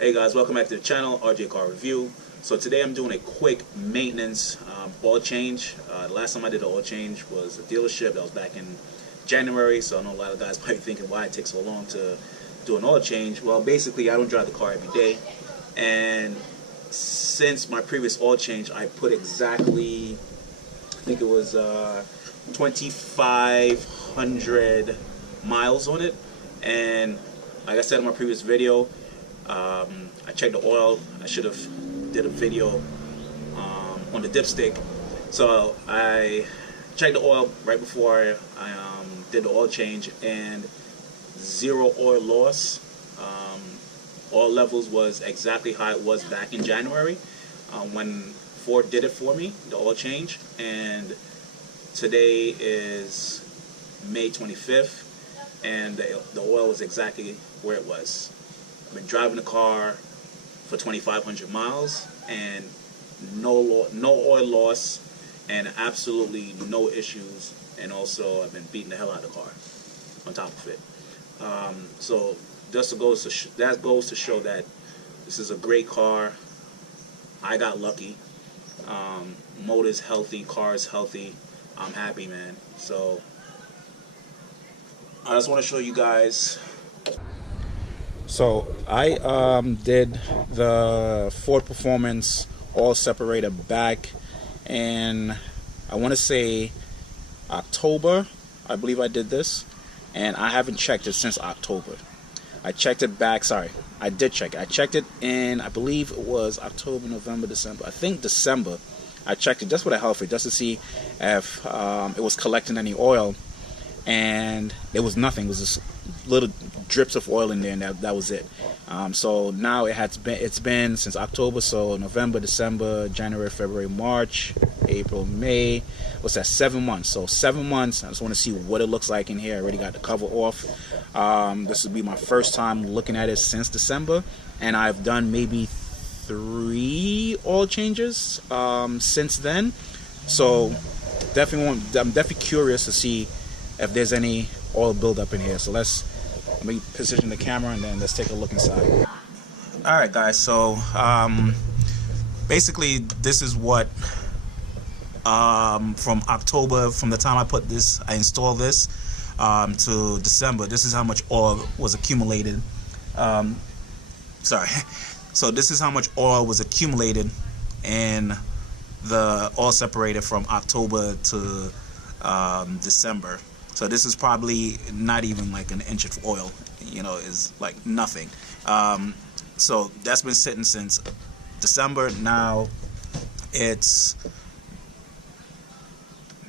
Hey guys, welcome back to the channel, RJ Car Review. So today I'm doing a quick maintenance oil change. The last time I did an oil change was a dealership. That was back in January, so I know a lot of guys might be thinking why it takes so long to do an oil change. Well, basically I don't drive the car every day, and since my previous oil change I put exactly, I think it was 2,500 miles on it, and like I said in my previous video, I checked the oil. I should have did a video on the dipstick. So I checked the oil right before I did the oil change, and zero oil loss. Oil levels was exactly how it was back in January when Ford did it for me, the oil change. And today is May 25th, and the oil was exactly where it was. I've been driving the car for 2,500 miles and no oil loss and absolutely no issues, and also I've been beating the hell out of the car on top of it. So just that goes to show that this is a great car. I got lucky. Motor's healthy, car is healthy. I'm happy, man. So I just want to show you guys. So I did the Ford Performance oil separator back in, I want to say, October. I believe I did this, and I haven't checked it since October. I checked it back, sorry, I did check it. I checked it in, I believe it was October, November, December. I think December. I checked it just with a health rate, just to see if it was collecting any oil, and there was nothing. It was just little drips of oil in there, and that was it. So now it's been since October, so November, December, January, February, March, April, May. What's that? 7 months. So 7 months. I just want to see what it looks like in here. I already got the cover off. This will be my first time looking at it since December, and I've done maybe 3 oil changes since then. So I'm definitely curious to see if there's any oil buildup in here. So let me position the camera and then let's take a look inside. Alright guys, so basically this is what from October, from the time I installed this to December, this is how much oil was accumulated. So this is how much oil was accumulated in the oil separator from October to December. So this is probably not even like an inch of oil, you know, is like nothing. So that's been sitting since December. Now it's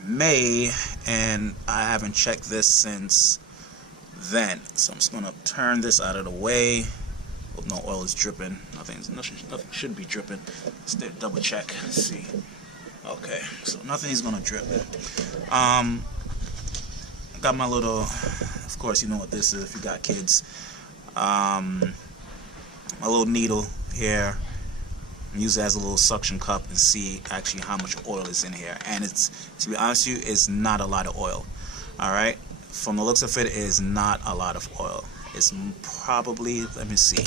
May, and I haven't checked this since then. So I'm just gonna turn this out of the way. Hope no oil is dripping. Nothing should be dripping. Let's double check. Let's see. Okay, so nothing is gonna drip. Got my little, of course you know what this is if you got kids, my little needle here. Use it as a little suction cup and see actually how much oil is in here, and it's, to be honest with you, it's not a lot of oil. Alright, from the looks of it, it is not a lot of oil. It's probably, let me see,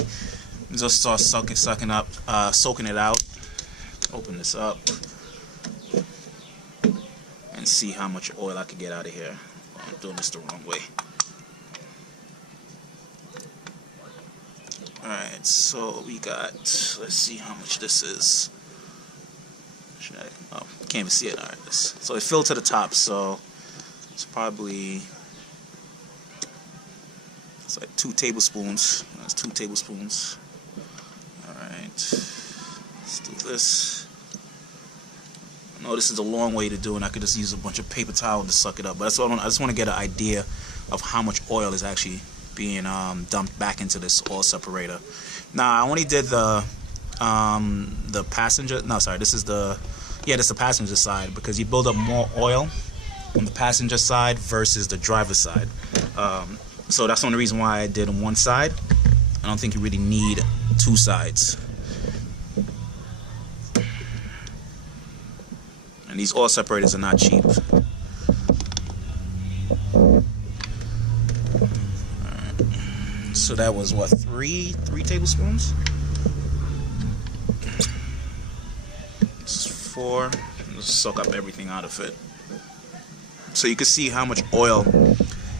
just start soaking it out. Open this up and see how much oil I could get out of here. I'm doing this the wrong way. Alright, so we got, let's see how much this is. Oh, can't even see it. Alright, so it filled to the top, so it's probably, it's like 2 tablespoons. That's 2 tablespoons. Alright, let's do this. I know this is a long way to do, and I could just use a bunch of paper towel to suck it up, but that's all. I just want to get an idea of how much oil is actually being dumped back into this oil separator. Now I only did the passenger. No, sorry, this is the passenger side, because you build up more oil on the passenger side versus the driver's side. So that's the only reason why I did on one side. I don't think you really need 2 sides. And these oil separators are not cheap. So that was what, three tablespoons? for. Just soak up everything out of it. So you can see how much oil,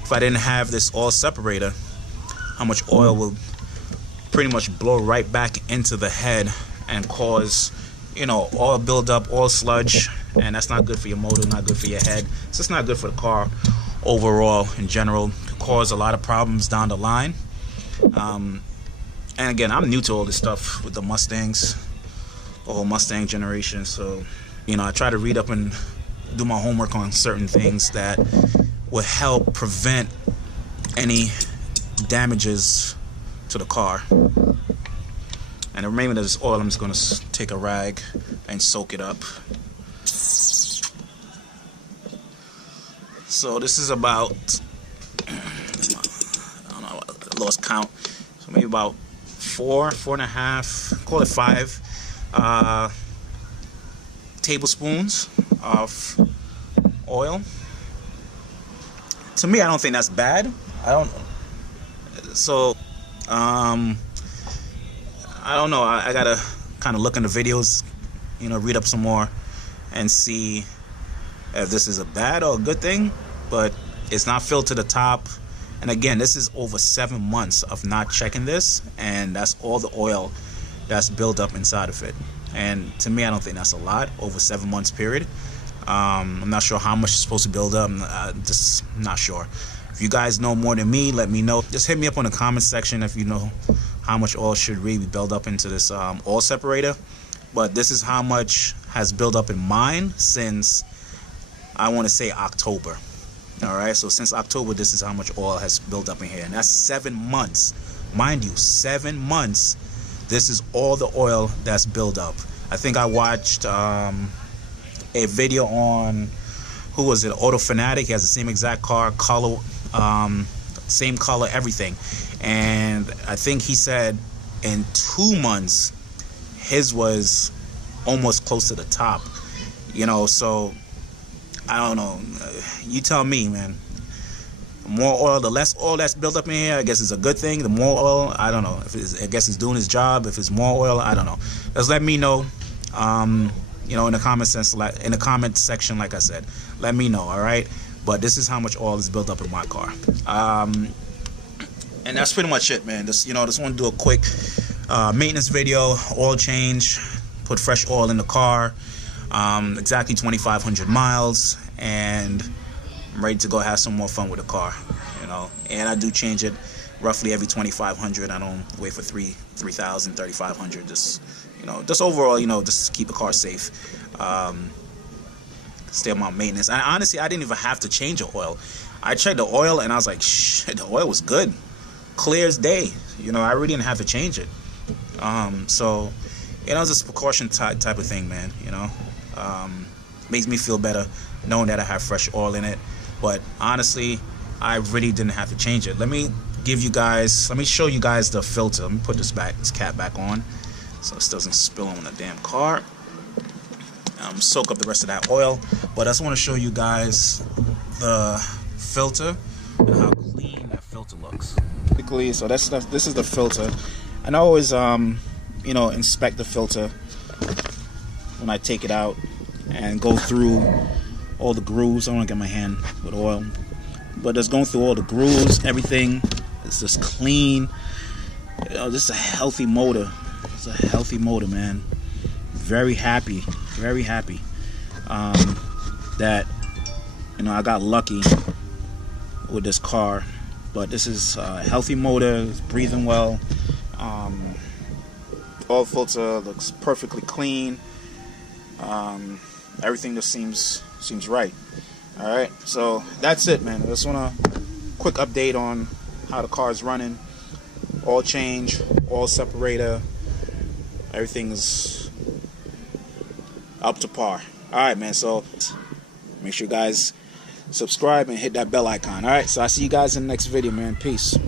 if I didn't have this oil separator, how much oil will pretty much blow right back into the head and cause, you know, oil buildup, oil sludge, and that's not good for your motor, not good for your head. It's just not good for the car overall in general. It could cause a lot of problems down the line. And again, I'm new to all this stuff with the Mustangs, the whole Mustang generation, so, you know, I try to read up and do my homework on certain things that will help prevent any damages to the car. And the remainder of this oil, I'm just going to take a rag and soak it up. So this is about, I don't know, I lost count, so maybe about 4.5, call it 5 tablespoons of oil. To me, I don't think that's bad. I don't know. I gotta kind of look in the videos, you know, read up some more and see if this is a bad or a good thing. But it's not filled to the top. And again, this is over 7 months of not checking this, and that's all the oil that's built up inside of it. And to me, I don't think that's a lot over 7 months period. I'm not sure how much is supposed to build up. I'm just not sure. If you guys know more than me, let me know. Just hit me up on the comment section if you know how much oil should really be built up into this oil separator. But this is how much has built up in mine since, I want to say, October. All right, so since October, this is how much oil has built up in here, and that's 7 months. Mind you, 7 months. This is all the oil that's built up. I think I watched a video on, who was it, Auto Fanatic. He has the same exact car, color, same color, everything. And I think he said in 2 months, his was almost close to the top. You know, so I don't know. You tell me, man. The more oil, the less oil that's built up in here, I guess it's a good thing. The more oil, I don't know. I guess it's doing its job. If it's more oil, I don't know. Just let me know. You know, in the comment section, like I said, let me know. All right. But this is how much oil is built up in my car. And that's pretty much it, man. Just want to do a quick maintenance video, oil change, put fresh oil in the car. Exactly 2,500 miles, and I'm ready to go have some more fun with the car, you know. And I do change it roughly every 2,500. I don't wait for 3,000, 3,500. Just, you know, just overall, you know, just keep the car safe. Stay on my maintenance. And honestly, I didn't even have to change the oil. I checked the oil, and I was like, shit, the oil was good, clear as day. You know, I really didn't have to change it. So, you know, it's just a precaution type of thing, man. You know. Makes me feel better knowing that I have fresh oil in it. But honestly, I really didn't have to change it. Let me show you guys the filter. Let me put this cap back on so this doesn't spill on the damn car. Soak up the rest of that oil. But I just want to show you guys the filter and how clean that filter looks. So this is the filter, and I always you know, inspect the filter when I take it out and go through all the grooves. I don't want to get my hand with oil, but just going through all the grooves, everything is just clean. You know, this is a healthy motor. It's a healthy motor, man. Very happy that, you know, I got lucky with this car. But this is a healthy motor. It's breathing well. Oil filter looks perfectly clean. Everything just seems right. All right, so that's it, man. I just want a quick update on how the car is running. Oil change, oil separator, everything's up to par. All right, man. So make sure you guys subscribe and hit that bell icon. All right, so I'll see you guys in the next video, man. Peace.